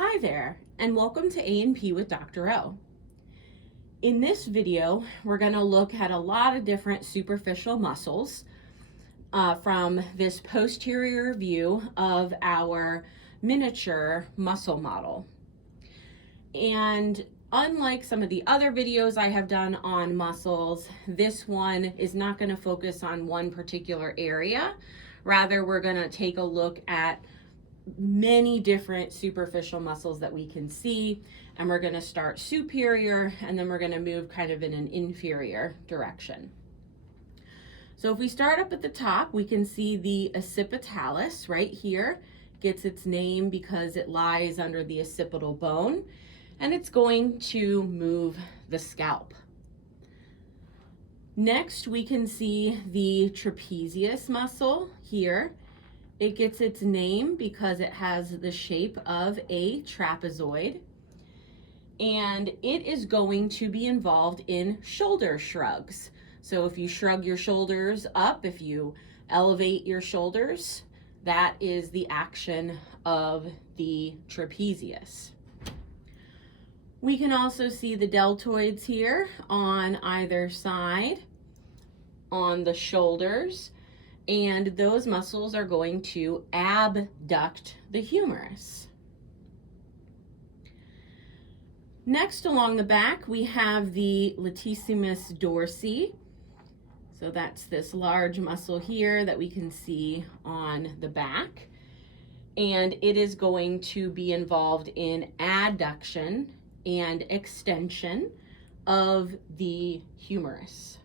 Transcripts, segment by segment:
Hi there, and welcome to A&P with Dr. O. In this video, we're going to look at a lot of different superficial muscles from this posterior view of our miniature muscle model. And unlike some of the other videos I have done on muscles, this one is not going to focus on one particular area. Rather, we're going to take a look at many different superficial muscles that we can see, and we're going to start superior and then we're going to move kind of in an inferior direction. So if we start up at the top, we can see the occipitalis right here. Gets its name because it lies under the occipital bone, and it's going to move the scalp. Next, we can see the trapezius muscle here. It gets its name because it has the shape of a trapezoid, and it is going to be involved in shoulder shrugs. So if you shrug your shoulders up, if you elevate your shoulders, that is the action of the trapezius. We can also see the deltoids here on either side on the shoulders, and those muscles are going to abduct the humerus. Next, along the back, we have the latissimus dorsi. So that's this large muscle here that we can see on the back. And it is going to be involved in adduction and extension of the humerus.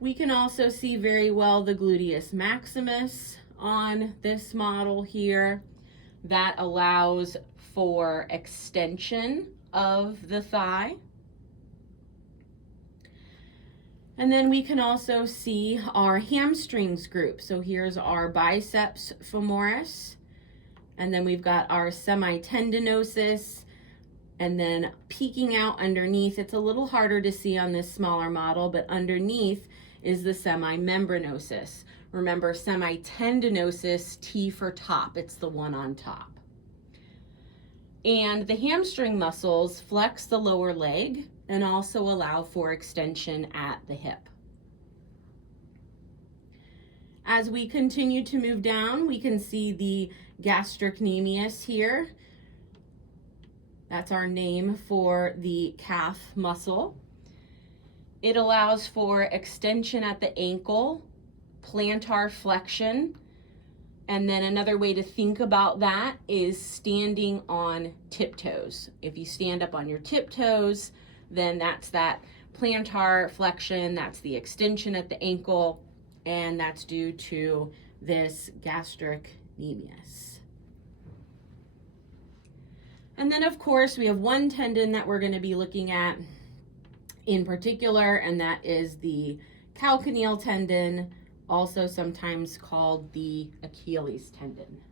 We can also see very well the gluteus maximus on this model here. That allows for extension of the thigh. And then we can also see our hamstrings group. So here's our biceps femoris, and then we've got our semitendinosus, and then peeking out underneath, it's a little harder to see on this smaller model, but underneath is the semimembranosus. Remember, semitendinosus, T for top, it's the one on top. And the hamstring muscles flex the lower leg and also allow for extension at the hip. As we continue to move down, we can see the gastrocnemius here. That's our name for the calf muscle. It allows for extension at the ankle, plantar flexion, and then another way to think about that is standing on tiptoes. If you stand up on your tiptoes, then that's that plantar flexion, that's the extension at the ankle, and that's due to this gastrocnemius. And then of course we have one tendon that we're going to be looking at in particular, and that is the calcaneal tendon, also sometimes called the Achilles tendon.